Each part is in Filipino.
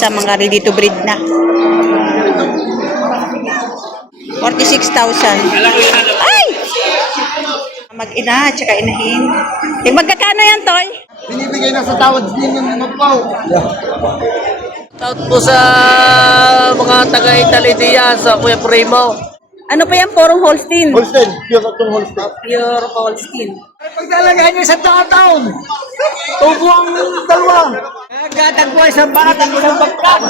isa, mga ready to breed na. 46,000. Ay! Mag-ina, tsaka inahin. Magkakano yan, Toy? Binibigay na sa tawad din ng magpaw. Shout po sa mga taga-Italy diyan sa Kuya Primo. Ano pa yan? Purong Holstein. Holstein, pure itong Holstein. Pure Holstein. Pagdalagaan niya sa taon, tubo ang dalawa. Nagkatagpo isang bakat ang isang bagkat.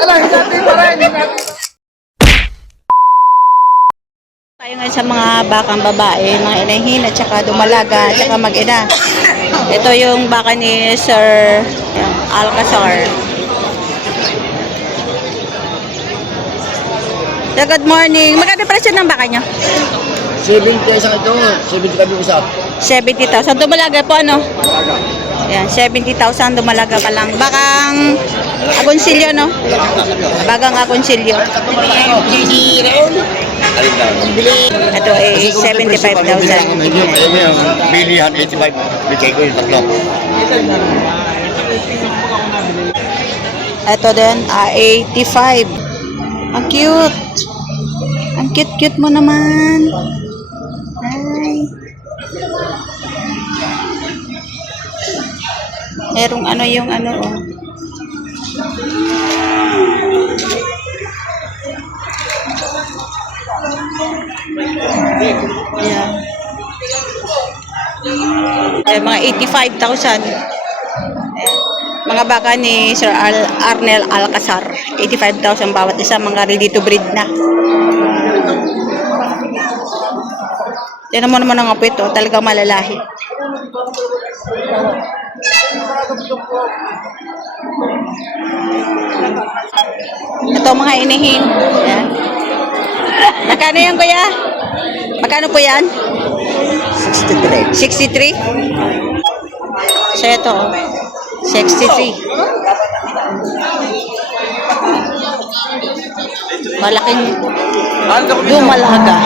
Alahin natin pa rin. Tayo ngayon sa mga bakang babae, mga inahin at saka dumalaga at saka mag-ina. Ito yung baka ni Sir Alcazar. So, good morning. Magkano presyo ng baka nyo? 70 isang ito, 70 kami usap. 70,000. Dumalaga po ano? Yan, 70,000 dumalaga pa lang. Bakang agonsilyo, no? Bagang agonsilyo. Ito ay 75,000. Bilihan 85, bigay ko yung tatlo. Ito din, 85. Ang cute. Ang cute-cute mo naman. Ay. Merong ano yung ano, oh. Ayan. Ayan, mga 85,000. Mga baka ni Sir Arnel Alcazar. 85,000 bawat isa, mga ready to breed na. Yan naman ang apo ito, talagang malalahi. Ito mga inihin. Yan. Magkano yan, kuya? Magkano po yan? 63. 63? So ito, 63. Malaking dumalaga.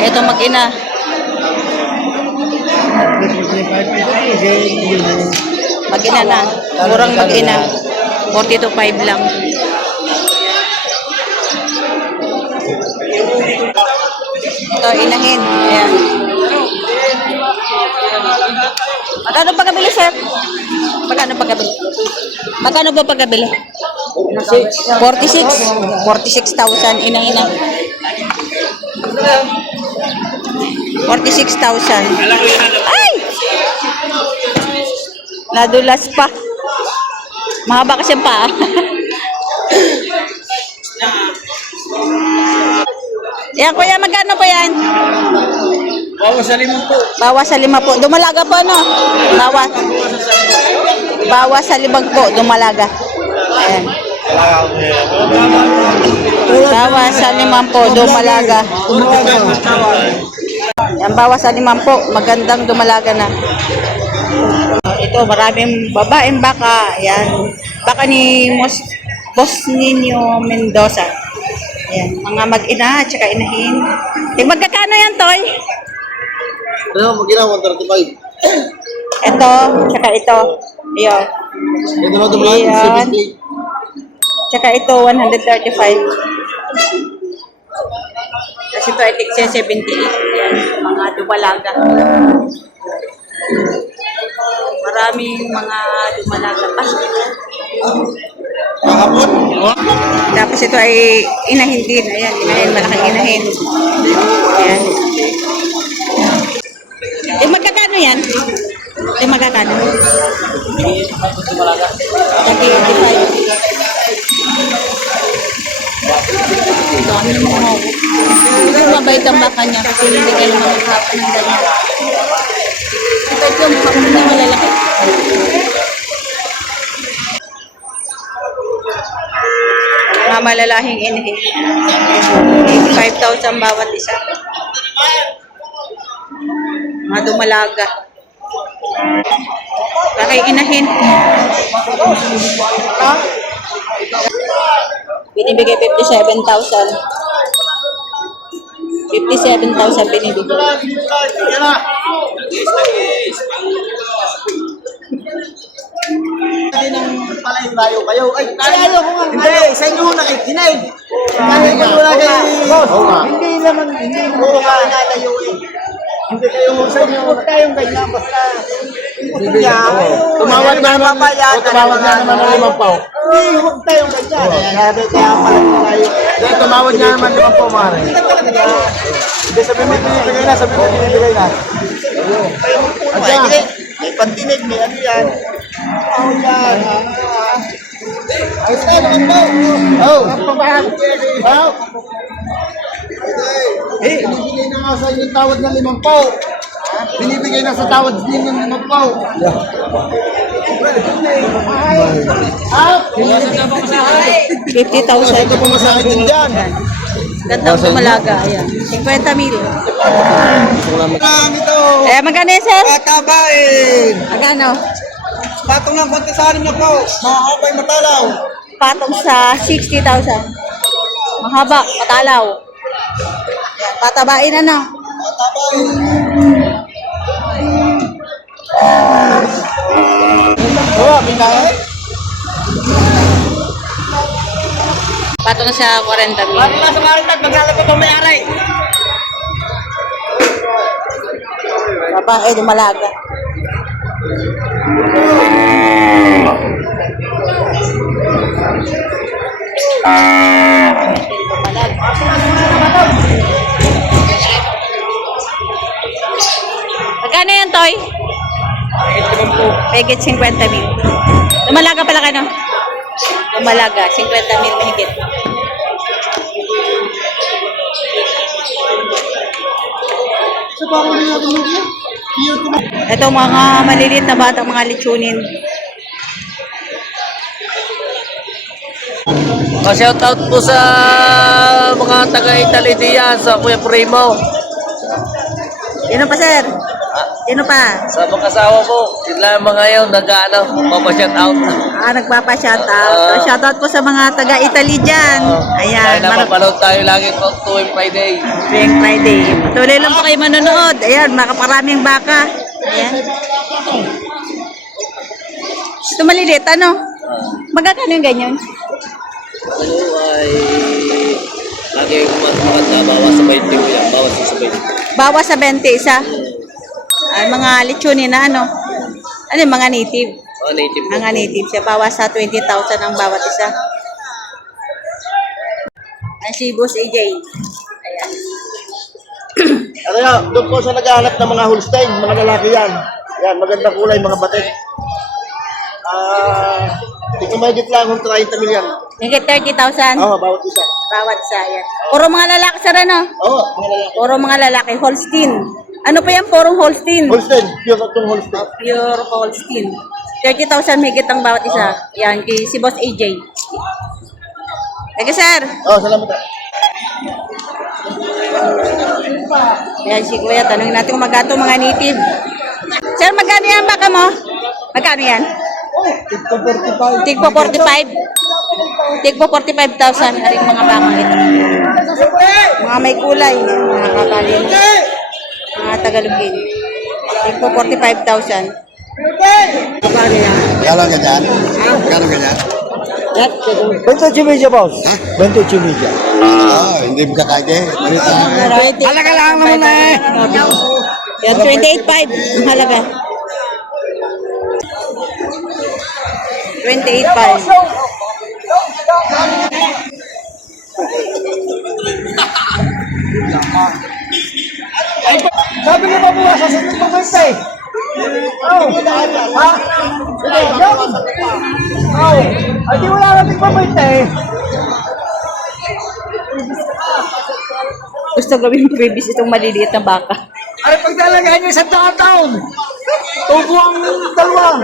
Ito mag-ina. Mag-ina na. Murang mag-ina. 42.5 lang. Ito, inahin. Ayan. Magkano pagkabili, sir? Magkano pagkabili? Magkano ba pagkabili? 46. 46,000. Ina-ina. 46,000. Ay! Nadulas pa. Mahaba kasi ang paa. Yan, kuya, magkano po yan? Bawas sa 5 po. Bawas sa 5 po. Dumalaga po, no? Bawas. Bawas sa 5 po. Dumalaga. Ayan. Bawas sa 5 po. Dumalaga. Yan, bawas sa 5 po. Magandang dumalaga na. Ito, maraming babaeng baka. Ayan. Baka ni Boss Nino Mendoza. Ayan, mga mag-ina at saka inahin. Magkakano yan, Toy? Ano, mag-ina 135. Ito, tsaka ito. Ayan. Ito na dumalagan, Ayan. 70. Tsaka ito, 135. Kasi ito ay 78. Ayan, mga dumalaga. Maraming mga dumalaga pa. Kahapon? Tapos ito ay inahin din. Ayan, inahin, malaking inahin. Ayan. Magkakano yan? Magkakano? 35. Dami mo. Ito mabait ang baka niya kasi hindi kayo maghapon ng dala. Ito yung mukha mo na malalaki. Mga malalahing inahin. 85,000 bawat isa. Mga dumalaga. Bakay inahin. Binibigay 57,000. 57,000 binibigay. Hindi nang pala yung layo kayo. Ay, layo ko nga. Hindi, sa inyo nakikinig. Kaya ko wala kayo. Hindi naman, hindi mo nalayo eh. Hindi kayo mo sa inyo. Huwag tayong ganyan. Basta, tumawag na naman. Tumawag na naman ng 5 pao. Hindi, huwag tayong ganyan. Kaya pala yung layo. Hindi, tumawag na naman 5 pao, Mare. Hindi, sabi mo binibigay na, sabi mo binibigay na. Adyan. May pantinig, may ano yan. Oh, yan. Ayos na, naman po. Oh. Oh. Eh, binibigay na nga sa inyo tawad ng 5 pao. Binibigay na sa tawad din ng 5 pao. Ah, 50,000. ito po masakit din dyan. Gandang dumalaga. Ayan. 50 mil. Ito. Eh, magkano yan, sir? Katabain. Magkano? Patong ng konti sa anin niyo po. Makakapay matalaw. Patong sa 60,000. Mahaba, patalaw. Yan, patabain na na. Katabain. Oh, binahe. Patong sa 40 mil. Bakit na sa Maritag, maglalapot ang may-ari. Babae, dumalaga. Magkano yan, Toy? Higit 50 mil. Dumalaga pala ka, no? Dumalaga, 50 mil mahigit. Sa bako na natin mo yan. Ito mga maliliit na batang mga lechonin. Shoutout po sa mga taga-Italy diyan, sa Kuya Primo. Sino pa, sir? Sino pa? Sa mga kasawa po, sila mga yun, mapa-shoutout. Nagpapa-shoutout. Shoutout po sa mga taga-Italy dyan. Ayan. Kaya napapanood tayo lagi po tuwing Friday. Tuwing Friday. Patuloy lang po kayo manonood. Ayan, makaparaming baka. Ayan. Ito malilit, ano? Magkakano yung ganyan? Ano ay lagi mas maganda, bawas sa 20 ko yan, bawas sa 20. Bawas sa 20 isa. Ay, mga lechonin na ano? Ano yung mga native? Oh, native po. Mga native siya. Bawas sa 20,000 ang bawat isa. Ang si Boss AJ. Ayan. Ano yan, doon po sa naghahanap ng mga Holstein, mga lalaki yan. Yan, magandang kulay, mga batik. Hindi ko may lang kung 30 million. Higit 30,000 Oo, bawat isa. bawat isa. Ayan. Puro mga lalaki sa ano? Oo, mga lalaki. Puro mga lalaki. Holstein. Ano pa yan? Purong Holstein. Holstein, pure itong Holstein. Pure Holstein. 30,000 higit ang bawat isa. Yan, kay si Boss AJ. Thank you, sir. Oo, salamat. Yan si Kuya. Tanungin natin kung magkato mga native. Sir, magkano yan baka mo? Magkano yan? Ito 45. Tigpo 45. Tigpo 45,000. Aring mga bakang ito. Mga may kulay. Mga kabalin. Mga Tagalogin. Tigpo 45,000. Magkano yan? Gano'n ganyan? Gano'n ganyan? Yan. 28 media, boss. Ha? 28 media. Hindi mo kakage. Halaga lang naman eh. Yan, 28.5 ang halaga. 28.5. Sabi niyo ba po, sasagot mo kwenta eh? Oh, ha? Sige, yun. Oh, ay di wala natin pakwenta eh. Gusto gawin previous itong maliliit na baka. Ay, pagdalagaan niyo sa taon, tubo ang dalawa.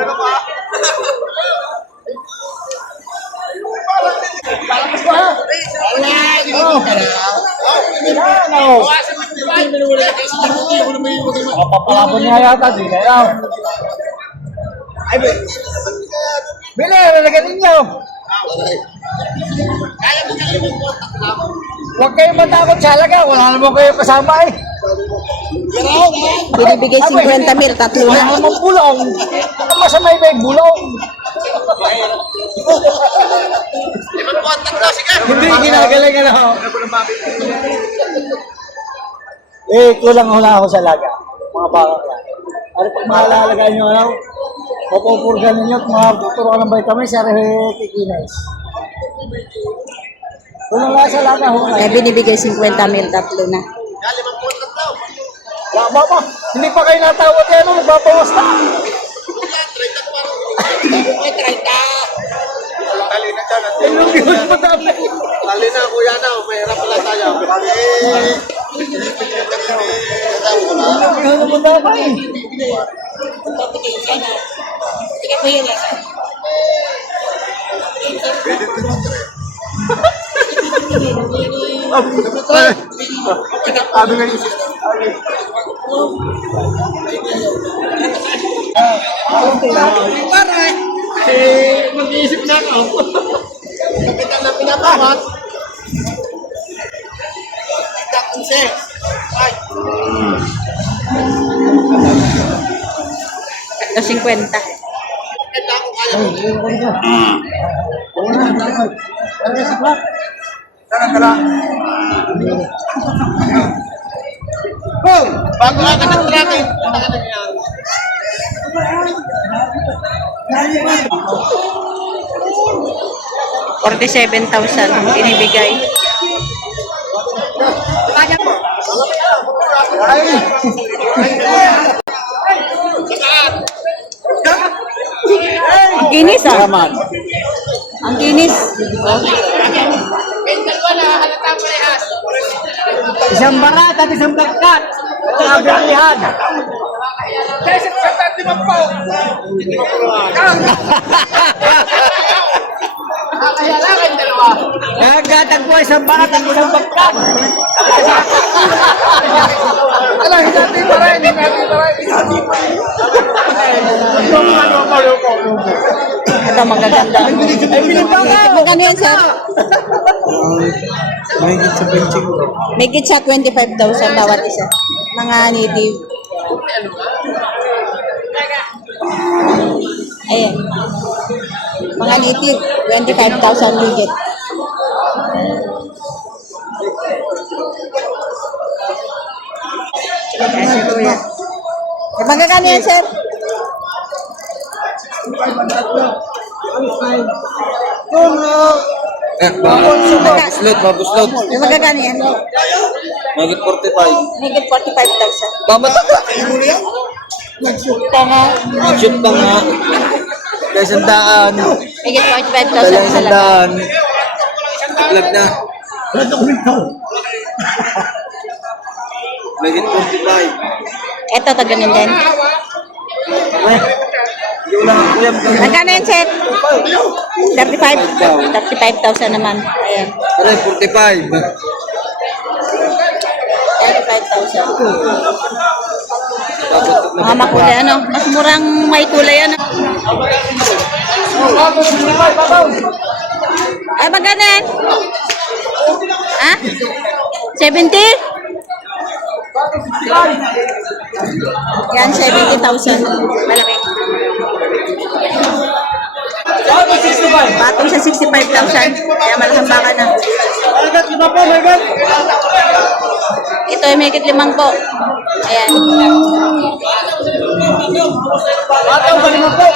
Papalapon niya yata, di kaya. Ay, Bili, lalagyan ninyo. Huwag kayong matakot sa halaga. Wala naman kayo kasama eh. Binibigay 50 mil, tatlo Wala na. naman bulong. Ano masama yung may bulong? Hindi ginagalingan ako. Kulang hula ako sa laga. Mga baka lang. Ano pag malalagay nyo ano? Mapupurgan ninyo at matuturuan ng vitamins sa rehetikines. Kulang nga sa laga hula. Kaya binibigay 50 mil, tatlo na. Wala ba? Hindi pa kayo natawag yan. Nagpapawas na. Ilang yun pa dami. Tali na kuya na, mahirap pala tayo. Ilang yun naman dami. Sabi nga yun. Mag-iisip na ako. Kapitan na pinapawat. Dakunse. Ay. Tatlo 50. Kita ako kaya. Tara. Boom! Bago ka ng traffic. 47,000 binibigay. Ang kinis ah. Ang kinis. Isang barat at isang berkat. Nagabilihan. Nagkatag po isang barat at isang berkat. Ito magaganda. Magkano yan sir? May sa 25,000 bawat isa. Mga native. Ayan. Mga native, 25,000 higit. Kasi kuya. Magkano yan sir? Mabuslot. Yung magkano yan? Magit 45. Higit 45,000. Mamataka. Nag-shoot pa nga. Shoot pa nga. Kaya sandaan. Higit 45,000 Kaya sa lang. sandaan. Vlog na. Magit 45. Ito, taganin din. Magkano yan, sir? 35? 35,000 naman. Ayan. Aray, 45. 35,000. Mga makulay, ano? Mas murang may kulay, ano? Ay, magkano yan? Ha? 70? Yan, 70,000. Malaki. Patong sa 65,000. Kaya malaking baka na. Ito ay may 5 po. Ayan. Batang 5 po.